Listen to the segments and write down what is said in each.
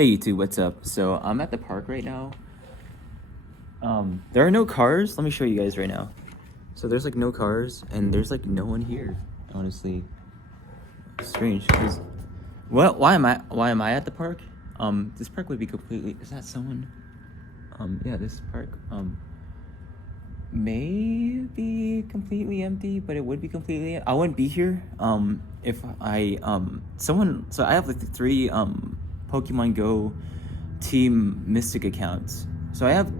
Hey YouTube, what's up? So I'm at the park right now. There are no cars. Let me show you guys right now. So there's like no cars and there's like no one here. Honestly, strange. Why am I at the park? This park would be completely. Is that someone? Yeah, this park may be completely empty, but it would be completely. I wouldn't be here. If I someone. So I have like the three Pokemon Go Team Mystic accounts. So I have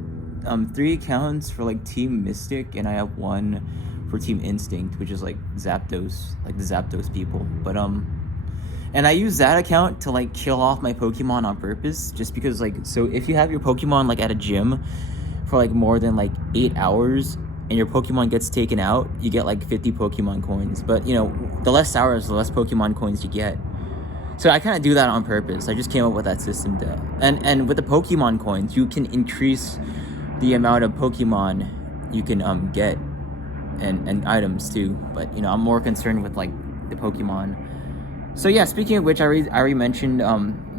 three accounts for like Team Mystic, and I have one for Team Instinct, which is like Zapdos, like the Zapdos people. But and I use that account to like kill off my Pokemon on purpose, just because like, so if you have your Pokemon like at a gym for like more than like 8 hours and your Pokemon gets taken out, you get like 50 Pokemon coins. But you know, the less hours, the less Pokemon coins you get. So I kind of do that on purpose. I just came up with that system to, and with the Pokemon coins, you can increase the amount of Pokemon you can get and items too. But you know, I'm more concerned with like the Pokemon. So yeah, speaking of which, I already mentioned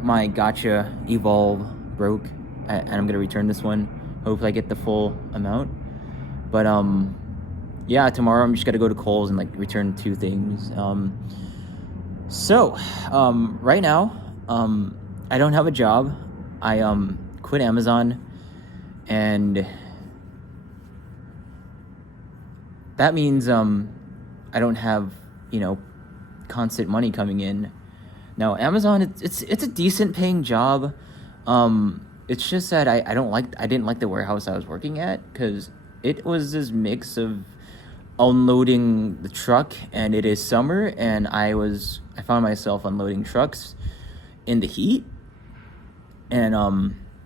my Gacha Evolve broke, and I'm gonna return this one. Hopefully, I get the full amount. But yeah, tomorrow I'm just gonna go to Kohl's and like return two things. So, right now, I don't have a job. I quit Amazon, and that means I don't have, you know, constant money coming in. Now, Amazon, it's a decent paying job. It's just that I didn't like the warehouse I was working at, because it was this mix of unloading the truck, and it is summer, and I found myself unloading trucks in the heat, and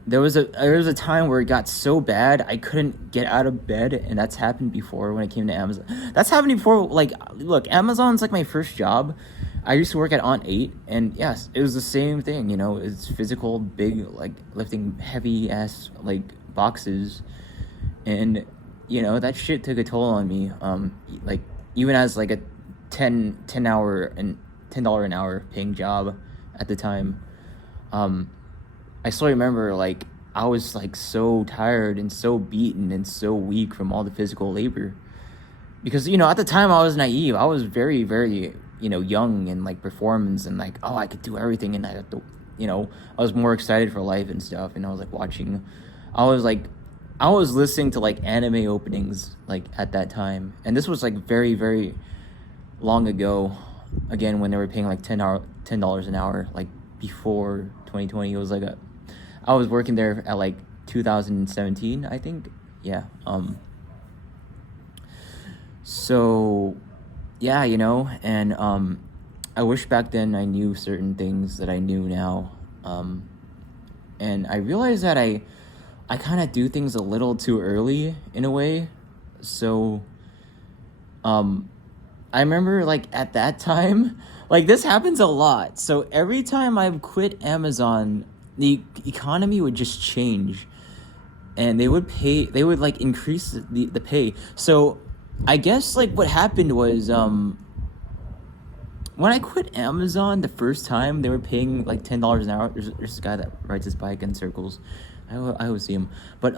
there was a time where it got so bad I couldn't get out of bed, and that's happened before when it came to Amazon. That's happened before. Like, look, Amazon's like my first job. I used to work at On 8, and yes, it was the same thing, you know. It's physical, big, like lifting heavy ass like boxes, and you know, that shit took a toll on me. Like, even as like a $10 an hour paying job at the time, I still remember like I was like so tired and so beaten and so weak from all the physical labor, because you know, at the time I was naive. I was very, very, you know, young and like performance and like, oh, I could do everything, and I had to, you know, I was more excited for life and stuff, and I was like I was listening to like anime openings like at that time, and this was like very, very long ago. Again, when they were paying like $10 an hour, like before 2020. It was like I was working there at like 2017, I think. Yeah. So yeah, you know, and I wish back then I knew certain things that I knew now. And I realized that I kind of do things a little too early in a way. So I remember like at that time, like this happens a lot. So every time I've quit Amazon, the economy would just change, and they would like increase the pay. So I guess like what happened was when I quit Amazon the first time, they were paying like $10 an hour. There's this guy that rides his bike in circles. I always see him. But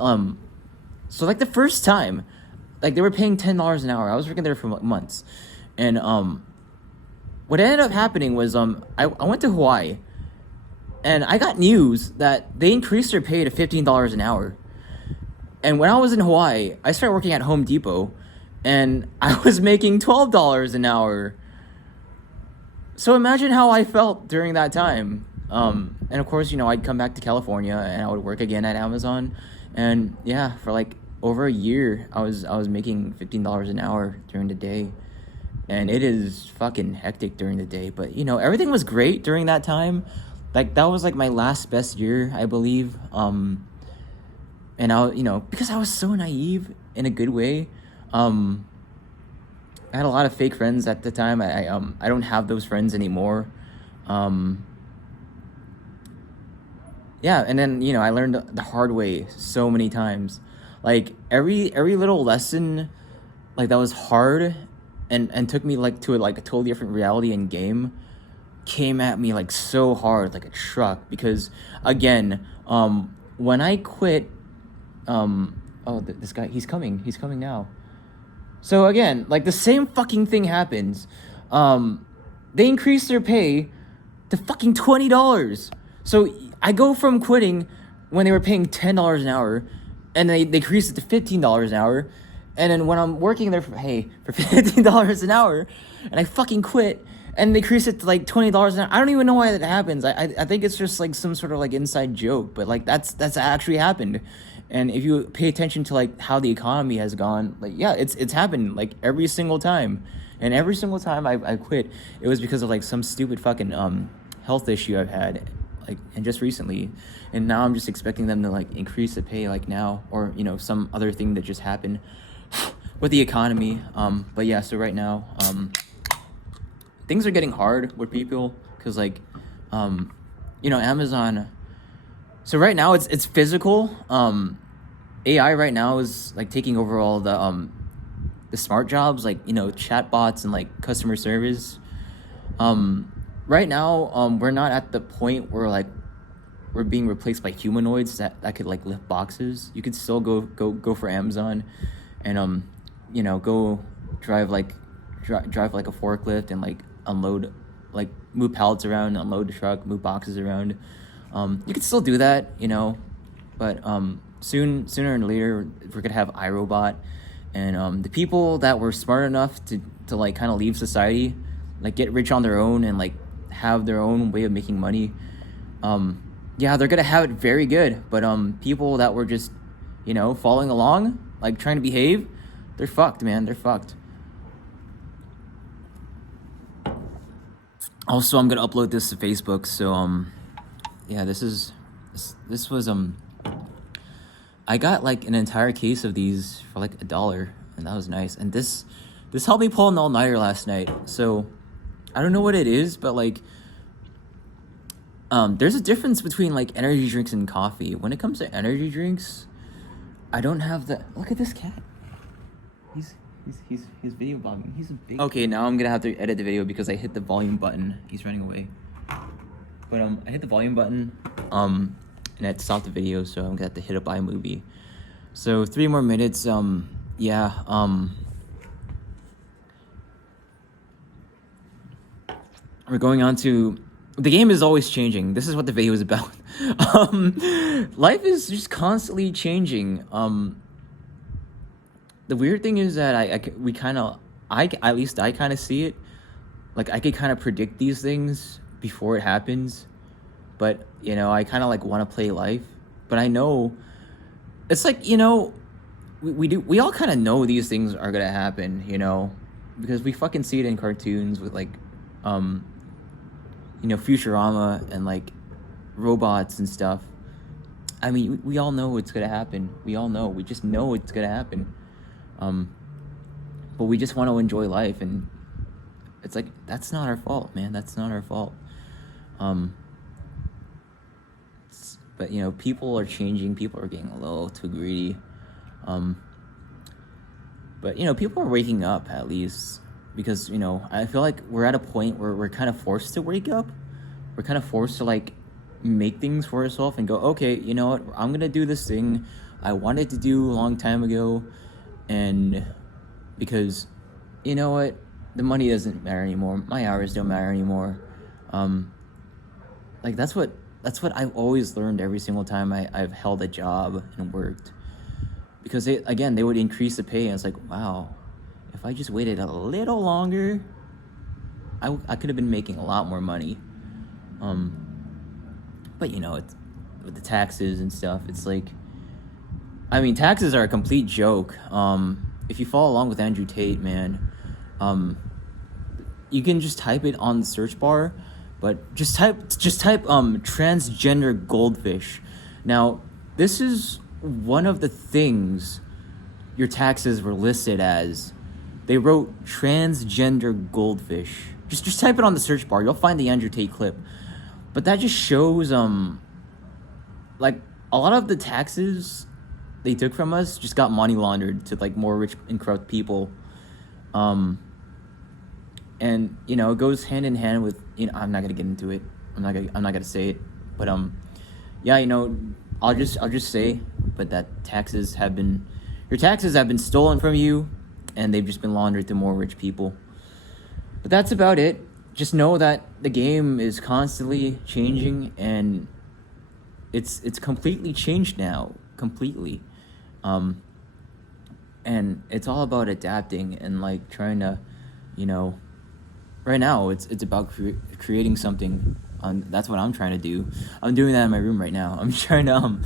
so like the first time, like they were paying $10 an hour. I was working there for like months, and what ended up happening was I went to Hawaii, and I got news that they increased their pay to $15 an hour. And when I was in Hawaii, I started working at Home Depot, and I was making $12 an hour. So imagine how I felt during that time. And of course, you know, I'd come back to California and I would work again at Amazon. And yeah, for like over a year, I was making $15 an hour during the day. And it is fucking hectic during the day. But, you know, everything was great during that time. Like, that was like my last best year, I believe. And I, you know, because I was so naive in a good way. I had a lot of fake friends at the time. I don't have those friends anymore. Yeah, and then, you know, I learned the hard way so many times. Like every little lesson, like that was hard, and took me like to a totally different reality and game, came at me like so hard, like a truck, because again, when I quit, this guy, he's coming now. So again, like the same fucking thing happens. They increase their pay to fucking $20. So I go from quitting when they were paying $10 an hour, and they increased it to $15 an hour, and then when I'm working there for $15 an hour, and I fucking quit, and they increase it to like $20 an hour. I don't even know why that happens. I think it's just like some sort of like inside joke, but like that's actually happened. And if you pay attention to like how the economy has gone, like yeah, it's happened like every single time. And every single time I quit, it was because of like some stupid fucking health issue I've had, like, and just recently. And now I'm just expecting them to like increase the pay like now, or you know, some other thing that just happened with the economy. But yeah, so right now things are getting hard with people, because like you know, Amazon. So right now it's physical. AI right now is like taking over all the smart jobs, like, you know, chatbots and like customer service. Right now, we're not at the point where like we're being replaced by humanoids that could like lift boxes. You could still go for Amazon, and you know, go drive like a forklift and like unload, like move pallets around, unload the truck, move boxes around. You could still do that, you know, but sooner or later we're gonna have iRobot, and the people that were smart enough to like kind of leave society, like get rich on their own and like have their own way of making money, yeah, they're gonna have it very good. But people that were just, you know, following along, like trying to behave, they're fucked, man. They're fucked. Also, I'm gonna upload this to Facebook, so yeah, this was I got like an entire case of these for like $1, and that was nice. And this helped me pull an all-nighter last night. So I don't know what it is, but like there's a difference between like energy drinks and coffee. When it comes to energy drinks, I don't have the look at this cat. He's video blogging. He's a big. Okay, now I'm gonna have to edit the video because I hit the volume button. He's running away. But I hit the volume button, and it stopped the video, so I'm gonna have to hit a buy movie. So 3 more minutes. Yeah. We're going on to. The game is always changing. This is what the video is about. Life is just constantly changing. The weird thing is that I at least I kind of see it. Like I could kind of predict these things before it happens, but you know, I kind of like want to play life, but I know it's like, you know, we all kind of know these things are gonna happen, you know, because we fucking see it in cartoons with like you know, Futurama and like robots and stuff. I mean, we all know it's gonna happen. We all know. We just know it's gonna happen. But we just want to enjoy life, and it's like that's not our fault, man. That's not our fault. But you know, people are changing. People are getting a little too greedy. But you know, people are waking up at least, because you know, I feel like we're at a point where we're kind of forced to wake up. We're kind of forced to like make things for ourselves and go, okay, you know what? I'm gonna do this thing I wanted to do a long time ago, and because you know what, the money doesn't matter anymore. My hours don't matter anymore. Like that's what I've always learned every single time I've held a job and worked, because they would increase the pay, and it's like, wow, if I just waited a little longer, I could have been making a lot more money. But you know, it's with the taxes and stuff, it's like, I mean, taxes are a complete joke. If you follow along with Andrew Tate, man, you can just type it on the search bar, but just type transgender goldfish. Now, this is one of the things your taxes were listed as. They wrote transgender goldfish. Just type it on the search bar. You'll find the Andrew Tate clip. But that just shows like a lot of the taxes they took from us just got money laundered to like more rich and corrupt people. And you know, it goes hand in hand with I'm not gonna get into it. I'm not gonna say it. But yeah, I'll just say, but that your taxes have been stolen from you, and they've just been laundered to more rich people. But that's about it. Just know that the game is constantly changing, and it's completely changed now, completely. And it's all about adapting and like trying to, right now it's about creating something. That's what I'm trying to do. I'm doing that in my room right now. I'm trying to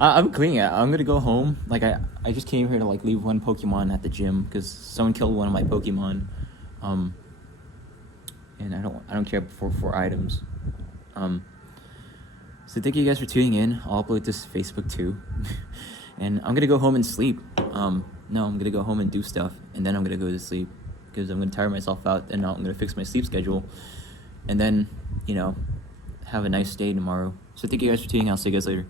I'm cleaning it. I'm gonna go home. Like I just came here to like leave one Pokemon at the gym because someone killed one of my Pokemon. And I don't care for items. So thank you guys for tuning in. I'll upload this to Facebook too. And I'm gonna go home and sleep. No, I'm gonna go home and do stuff, and then I'm gonna go to sleep because I'm gonna tire myself out, and I'm gonna fix my sleep schedule, and then have a nice day tomorrow. So thank you guys for tuning in. I'll see you guys later.